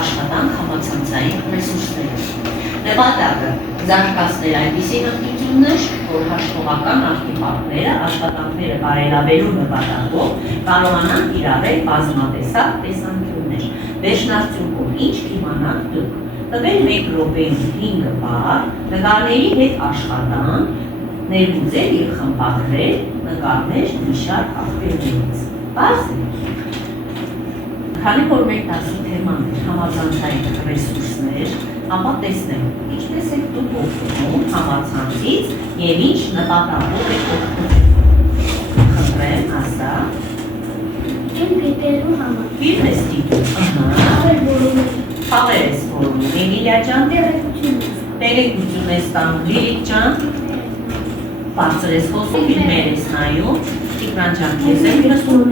աշխատանք համացանցային ռեսուրսները։ Նպատակը զարգացնել այնպիսի հմտություններ, որ հաշվողական արտիֆակտները, աշխատանքները բարելավելու նպատակով կարողանան կիրառել բազմատեսակ տեսանկյուններ։ Վերջնարդյունքում ինչ կիմանաք դուք։ Տվել 1 րոպեում 5 բառ, նկարների հետ աշխատանք, ներմուծել և խմբագրել նկարներ մի շարք աղբյուրներից։ Պարզ է։ Քանի որ մեր դասի թեման է համացանցային ռեսուրսներ, ապա տեսնենք ինչպես եք դուք օգտվում համացանցից և ինչ նպատակով եք օգտվում։ Խնդրեմ, ասա։ Իմ գիտելու համար։ Ֆիլմ ես դիտում։ Խաղեր որոնում։ Խաղեր ես որոնում։ Էմիլիա ջան, տեղեկություն ես տանում։ Լիլիթ ջան, բարձր ես խոսում, ֆիլմեր ես նայում։ Տիգրան ջան, քեզ եք լսում։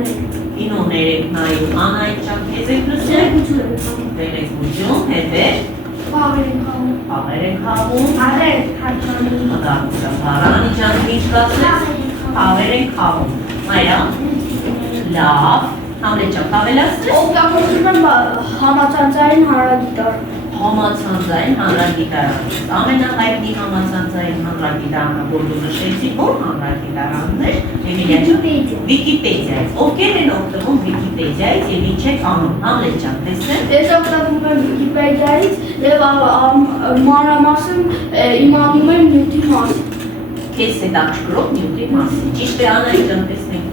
Կինոներ եք նայում, Անահիտ ջան, քեզ եք լսում։ Տեղեկություն, հետեր։ Խաղեր եք խաղում։ Հարանի ջան, ինչ կասես։ Խաղեր եք խաղում։ Մայրա, լավ, Համլետ ջան, կավելացնես։ Օգտագործում եմ համացանցային հանրագիտար։ Համացանցային հանրագիտարանից։ Ամենահայտնի համացանցային հանրագիտարանը, որ դու նշեցի, որ հանրագիտարանն էր, Էմիլիա ջան, Վիկիպեդիայից։ Ովքեր են օգտվում Վիկիպեդիայից և ինչ եք անում։ Համլետ ջան, տեսնեմ։ Ես օգտվում եմ Վիկիպեդիայից և մանրամասն իմանում եմ նյութի մասին։ Քեզ հետաքրքրող նյութի մասին։ Ճիշտ է, Անահիտ ջան, տեսնենք։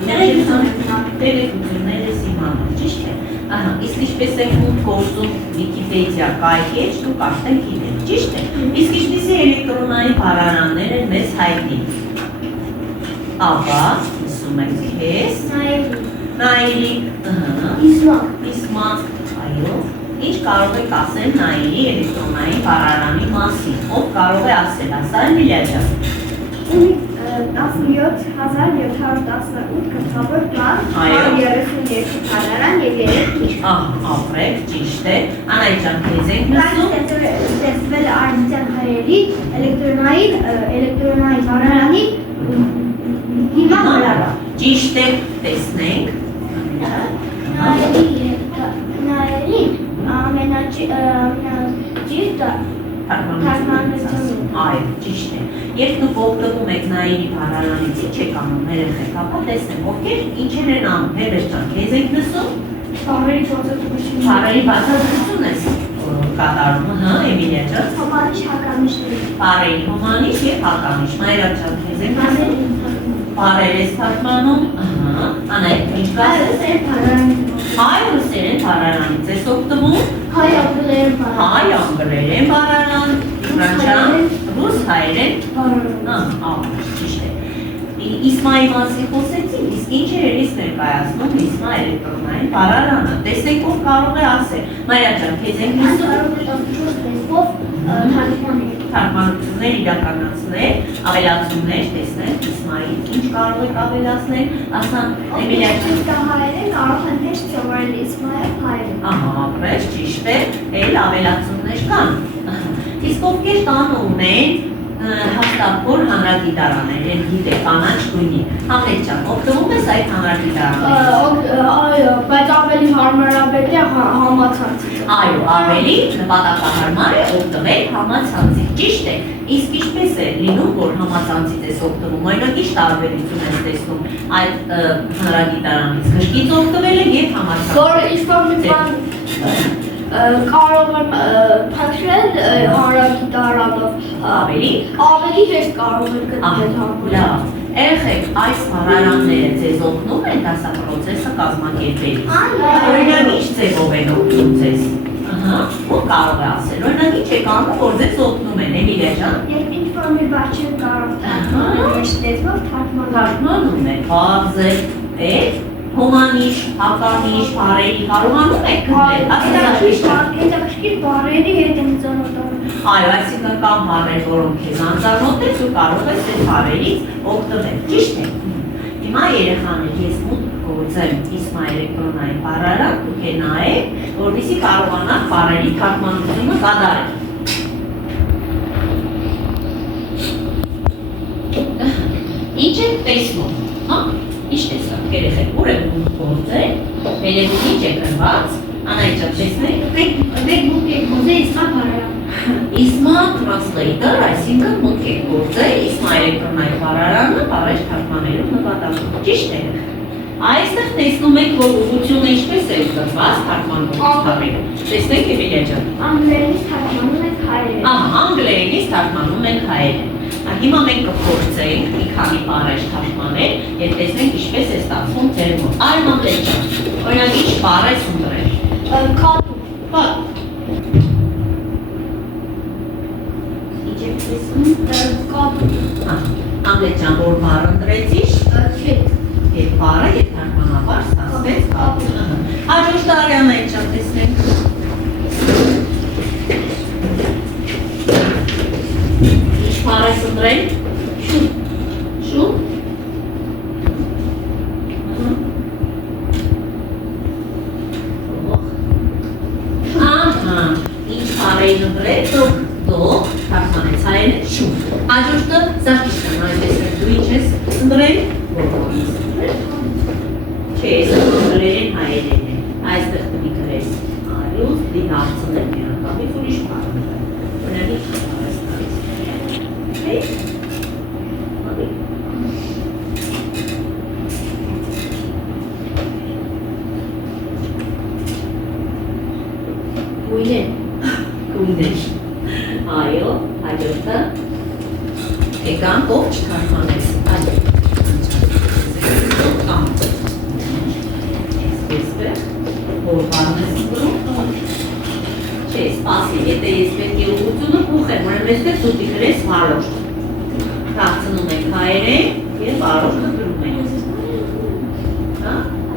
Տեղեկություններ ես իմանում, ճիշտ է։ Ահա, իսկ ինչպես ենք մուտք գործում Վիկիպեդիա կայքի մեջ, դուք արդեն գիտեք, ճիշտ է։ Իսկ ինչպիսի էլեկտրոնային բառարաններ են մեզ հայտնի։ Ապա, լսում ենք քեզ։ Նայելի, իսմա, այո։ Ինչ կարող եք ասել նայելի էլեկտրոնային բառարանի մասին։ Ով կարող է ասել, ասա Էմիլիա ջան։ 17718 գլխավոր պլան, 132 բառարան և 3 գիրք։ Ապրեք, ճիշտ է։ Անահիտ ջան, քեզ ենք լսում։ Ստեղծվել է արևմտյան հայերի էլեկտրոնային բառարանի հիման վրա։ Ճիշտ է, տեսնենք։ Նայերին ամենաճիշտ թարգմանությունն։ Այո, ճիշտ է։ Երբ դուք օգտվում եք նայերի բառարանից, ինչ եք անում երեխեք, ապա տեսնենք, ովքեր ինչեր են անում, Հերբերտ ջան, քեզ եք լսում։ Բառերի բացատրություն։ Բառերի բացատրություն ես կատարում, Էմիլիա ջան։ Հոմանիշ, հականիշներ։ Բառերի հոմանիշ և հականիշ, Մայրա ջան, քեզ եք լսում։ Բառեր ես թարգմանում, Անահիտ, ինչ կասես։ Հայ ռուսերեն բառարանից ես օգտվում։ Հայ անգլերեն բառարան, ֆրանսիական, ռուս հայերեն բառարան, ճիշտ է։ Իսմայի մասին խոսեցինք, իսկ ինչեր էր իսկ ներկայացնում Իսմա էլեկտրոնային բառարանը։ Տեսնենք ով կարող է ասել։ Մայրա ջան, քեզ ենք լսում։ Թարգմանություններ իրականացնել, ավելացումներ տեսնել Իսմայից, ինչ կարող եք ավելացնել, ասան Էմիլիա ջան։ Հայերեն կարող են հեշտ սովորել Իսմայել հայերեն։ Ապրես, ճիշտ է, էլ ավելացումներ կան։ Իսկ ովքեր տանում են հաստատվոր հանրագիտարաններ, են գիտեք, կանաչ գույնի։ Համլետ ջան, օգտվում ես այդ հանրագիտարաններից։ Այո, բայց ավելի հարմարավետ է համացանցից։ Այո, ավելի նպատակահարմար է օգտվել համացանցից, ճիշտ է։ Իսկ ինչպես է լինում, որ համացանցից ես օգտվում, օրինակ ինչ տարբերություն ես տեսնում այդ հանրագիտարանից, գրքից օգտվելը և համացանցից։ Որ ինչ-որ մի բան կարող եմ փնտրել հանրագիտարանով, ավելի հեշտ կարող եմ գտնել համբուրը։ Լավ, երեխեք, այս բառարանները ձեզ օգնում են դասապրոցեսը կազմակերպելիս։ Օրինակ ինչ ձևով են օգնում ձեզ։ Ով կարող է ասել, օրինակ ինչ եք անում, որ ձեզ օգնում են, Էմիլիա ջան։ Երբ ինչ-որ մի բան չեմ կարող թարգմանել, թարգմանում եք, բարձր, հոմանիշ, հականիշ, բառերի կարողանում եք գտնել։ Հետաքրքիր բառերի հետ եմ ծանոթանում։ Այո, այսինքն կան բառեր, որոնք քեզ անծանոթ ես ու կարող ես այդ բառերից օգտվել, ճիշտ է։ Հիմա երեխաներ, ես մուտք գործեմ Իսմա էլեկտրոնային բառարան, դուք նայեք, որպեսզի կարողանաք բառերի թարգմանությունը կատարել։ Ինչ եք տեսնում, ինչ տեսակ, երեխեք, ուր եք մուտք գործել, վերևում ինչ է գրված, Անահիտ ջան, տեսնեք, translator, այսինքն մուտք եք գործել, Իսմայել կրնայք բարարանը, բարեշ թարգմանելու նպատակով, ճիշտ է։ Այստեղ տեսնում եք, որ ուղղությունը ինչպես է ուղղված թարգմանողից հավելում։ Տեսնեք Էմիլիա ջան։ Անգլերենից թարգմանում ենք հայերեն։ Անգլերենից թարգմանում ենք հայերեն։ Հիմա մենք կփորձենք մի քանի բառեր թարգմանել եւ տեսնենք ինչպես է ստացվում ձեր մոտ։ Այլ Մամլետ ջան, օրինակ ինչ բառ է ընտրել։ Կատու։ Բա։ Ինչ եք տեսնում։ Կատու։ Մամլետ ջան, որ բառ ընտրեցի՞ր։ Քետ։ Եվ բառը եւ թարգմանաբար ստացվեց կատու։ Հաջորդ Արիանա ջան, տեսնենք։ Բարես ընտրել, շուտ, ահա, ինչ բարեին ընտրել, դող, թարգմանեց հայերեն, շուտ, հաջորդը զարկիշտան, այդեսեք, դու ինչ ես ընտրել, որոնից ընտրել, չես ընտրելին հայերեն է, այստեղ կնի գրես արյուս, դի հարցնել միան կավից, ուրիշ բար ընտրել, որոնից բարես նարից, Գույներ, այո, հաջորդը եկան ով չթարգմանես, որ բառն ես ընտրում, չէ, սպասի, եթե ես պետք է ուղղությունը փոխեմ, ուրեմն այստեղ դու դիգրես վարորդ, դարձնում ենք հայերեն և վարորդը գրում ենք,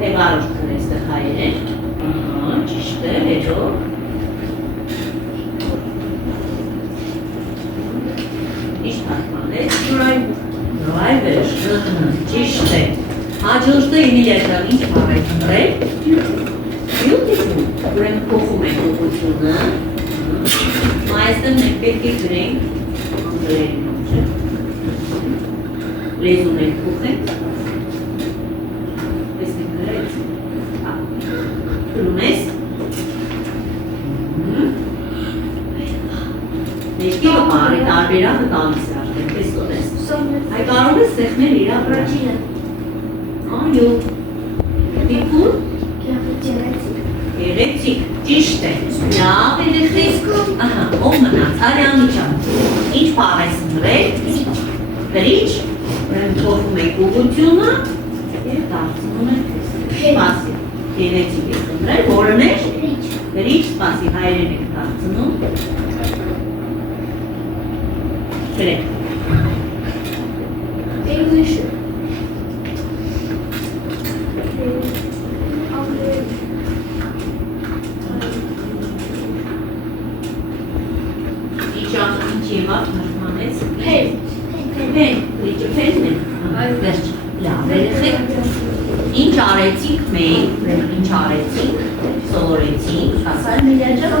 թե վարորդ գրես տեղ հայերեն, ճիշտ է, հետո Ինչ թարգմանեց, driver, ճիշտ է, հաջորդը Էմիլիա ջան, ինչ բառ եք ընտրել, beautiful, ուրեմն փոխում ենք ուղղությունը, այստեղ մենք պետք է գրենք անգլերեն ոճը, լեզուն ենք փոխենք, տեսնենք գրեց, գրում ես, Ներքիվը բառի տարբերակը տալիս է արդեն, տեսնում ես։ Այ կարող ես սեղմել իրա վրա։ Այո։ Դիպուր։ Գեղեցիկ, ճիշտ է։ Լավ է տեսնում։ Ահա, ով մնաց, Արիանի ջան։ Ինչ բառ ես ընտրել։ Գրիչ։ Ուրեմն փոխում եք ուղղությունը եւ դարձնում եք սպասի։ Գեղեցիկ եք ընտրել, որն է։ Գրիչ, սպասի, հայերեն եք դարձնում։ Correct. English. Ինչ արեցինք մենք, ինչ արեցինք, սովորեցինք, ասա Էմիլիա ջան,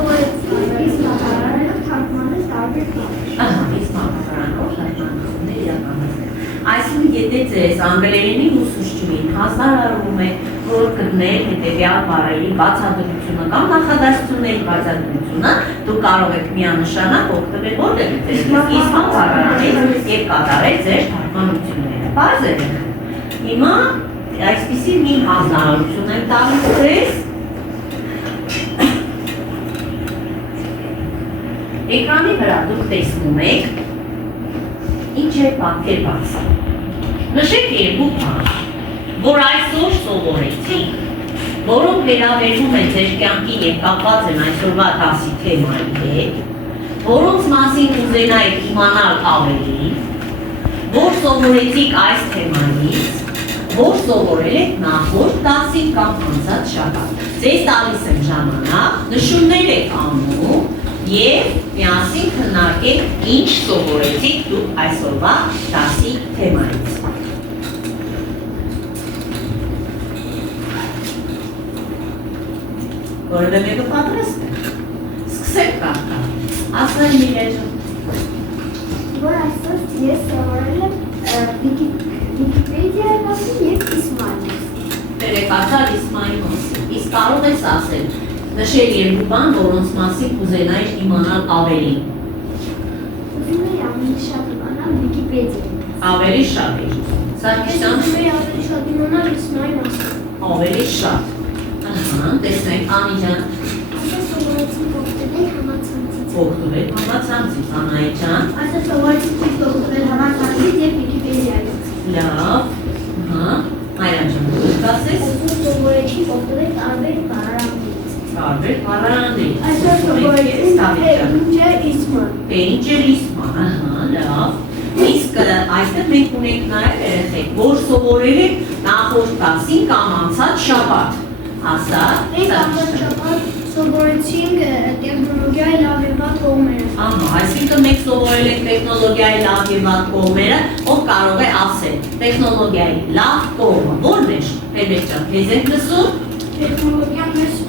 Այսինքն եթե ձեզ անգլերենի ուսուցչուհին հանձնարարվում է, որ գտնել հետևյալ բառերի բացատրությունը կամ նախադասությունների բացատրությունը, դուք կարող եք միանշանակ օգտվել որտեղ իսպան բառարանից եւ կատարել ձեր թարգմանությունները։ Պարզ է։ Հիմա այսպիսի մի հանձնարարություն եմ տալիս ձեզ։ Էկրանի վրա դուք տեսնում եք ինչ է պատկեր բացը։ Նշեք երկու բան, որ այսօր սովորեցինք, որոնք վերաբերում են ձեր կյանքին և կապված են այսօրվա դասի թեմայի հետ, որոնց մասին կուզենայիք իմանալ ավելի, որ սովորեցիք այս թեմանից, որ սովորել եք նախորդ դասի կամ անցած շաբաթ։ Ձեզ տալիս եմ ժամանակ, նշումներ եք անում և միասին քննարկենք ինչ սովորեցիք դուք այսօրվա դասի թեմայից։ Որևէ մեկը պատրաստ է։ Սկսեք կարդալ։ Ասա Էմիլիա ջան։ Որ այսօր ես սովորել եմ Վիկիպեդիայի մասին և Իսմայիլի։ Բերեք արդար Իսմայիլի մասին։ Իսկ կարող ես ասել, նշել երկու բան, որոնց մասին կուզենայիր իմանալ ավելի։ ավելի շատ իմանալ Վիկիպեդիայից։ Ավելի շատ է։ Սարգսյան ավելի շատ իմանալ իսմայի մասին։ ավելի շատ։ Ահա, տեսնենք Անիջան Այսօր սովորեցինք օգտվել համացանցից։ օգտվել համացանցից, Անահիտ ջան։ Այսօր սովորեցինք օգտվել համացանցից եւ Վիկիպեդիայից։ Լավ, ահա, Մարիամ ջան, դու կասես Այսօր սովորեցինք օգտվել տարբեր բառերից։ տարբեր բառարաններից։ Այսօր սովորեցինք թե ինչ է իսմը։ Թե ինչ է իսման, ահա, լավ։ Իսկ այստեղ մենք ունենք նաև երեխեք, որ սովորել եք նախորդ դասին կամ անցած շաբաթ։ Ասա, Մենք ամբողջական սովորեցինք տեխնոլոգիայի լավ եւ վատ կողմերը։ ահա, այսինքն մենք սովորել ենք տեխնոլոգիայի լավ եւ վատ կողմերը, ով կարող է ասել տեխնոլոգիայի լավ կողմը, ո՞րն է, Հերբերտ ջան, քեզ ենք լսում։ Տեխնոլոգիան մեզ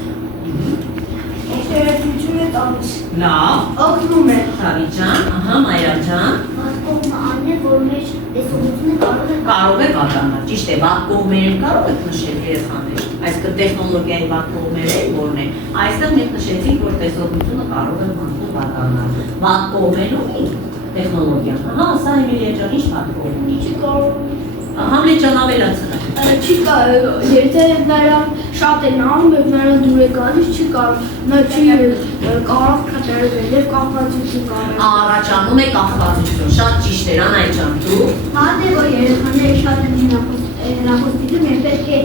օգտագործություն է տալիս։ Լավ, Օգնում է։ Շավի ջան, ահա, Մայրա ջան, Վատ կողմը այն է, որ մեր տեսողությունը կարող է վատանալ, ճիշտ է, վատ կողմերը կարող եք նշել երեխաներ, այսինքն տեխնոլոգիայի վատ կողմերը որն է, այստեղ մենք նշեցինք, որ տեսողությունը կարող է վատանալ, վատ կողմեր ունի տեխնոլոգիան, ահա, սա Էմիլիա ջան, ինչ վատ կողմ ունի, Չի կարող Համլետ ջան ավելացնա, չի եթե նրան շատ են անում եւ նրան դուր է գալիս չի կարող նա չի կարող կատարվել եւ կախվածություն կարող առաջանում է կախվածություն, շատ ճիշտ էր, Անահիտ ջան, դու Հատ է որ երեխաները շատ են հեռախոսդիտում եւ պետք է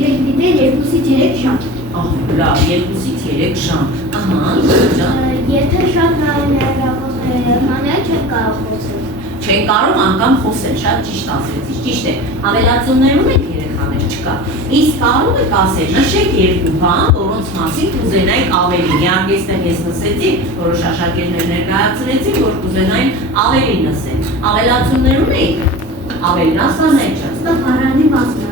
իրենք դիտեն 2-3 ժամ ահա, լավ, 2-3 ժամ, ահա, ջան, Եթե շատ նայեն հեռախոսները չեն կարող խոսել չեն կարող անգամ խոսել, շատ ճիշտ ասեցիք, ճիշտ է, ավելացումներ ունեք երեխաներ չկա, իսկ կարող եք ասել, նշեք երկու բան, որոնց մասին կուզենայիք ավելի, իհարկե այստեղ ես լսեցի, որոշ աշակերտներ ներկայացրեցին, որ կուզենային ավելի լսել, ավելացումներ ունեք, ավելին ասանեք ջան, բառանի մասն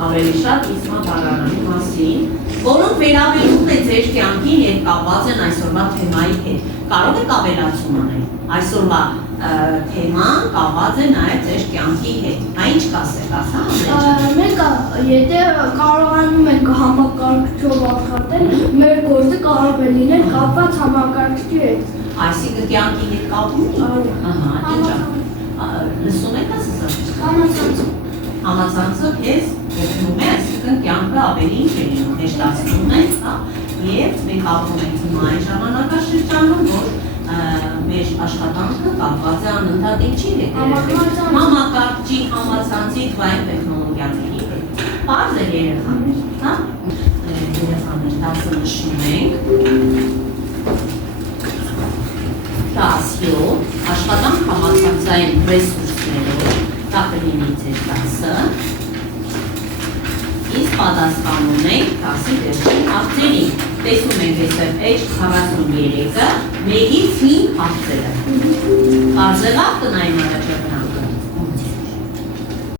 ավելի շատ իսմա բառարանի մասին, որոնք վերաբերում են ձեր կյանքին եւ կապված են այսօրվա թեմայի հետ, կարող եք ավելացում անել, այսօրվա թեման կապված է նաև ձեր կյանքի հետ։ Հա ինչ կասեք, ասա՞։ Մենք եթե կարողանում ենք համակարգչով աշխատել, մեր գործը կարող է լինել կապված համակարգչի հետ։ Այսինքն կյանքի հետ կապ ունի։ Ահա, ինչ։ Լսում եք ասա։ Համացանցը։ Համացանցը քեզ օգնում է, այսինքն կյանքը ավելի ինչ է լինում, հեշտացնում է, հա։ Եվ մենք ապրում ենք հիմա այն ժամանակաշրջանում, որ մեր աշխատանքը կապված է անընդհատ ինչի հետ համակարգչի, համացանցի, թվային տեխնոլոգիաների հետ։ Պարզ է երեխաներ, հա? Երեխաներ, դասը նշում ենք։ 17 աշխատանք համացանցային ռեսուրսներով, դա կլինի ձեր դասը։ Իսկ պատասխանում ենք դասի վերջին հարցերին։ Տեսնում ենք այստեղ H43-ը, 1-ից 5 հարցերը։ Կարծելա տնային առաջարկը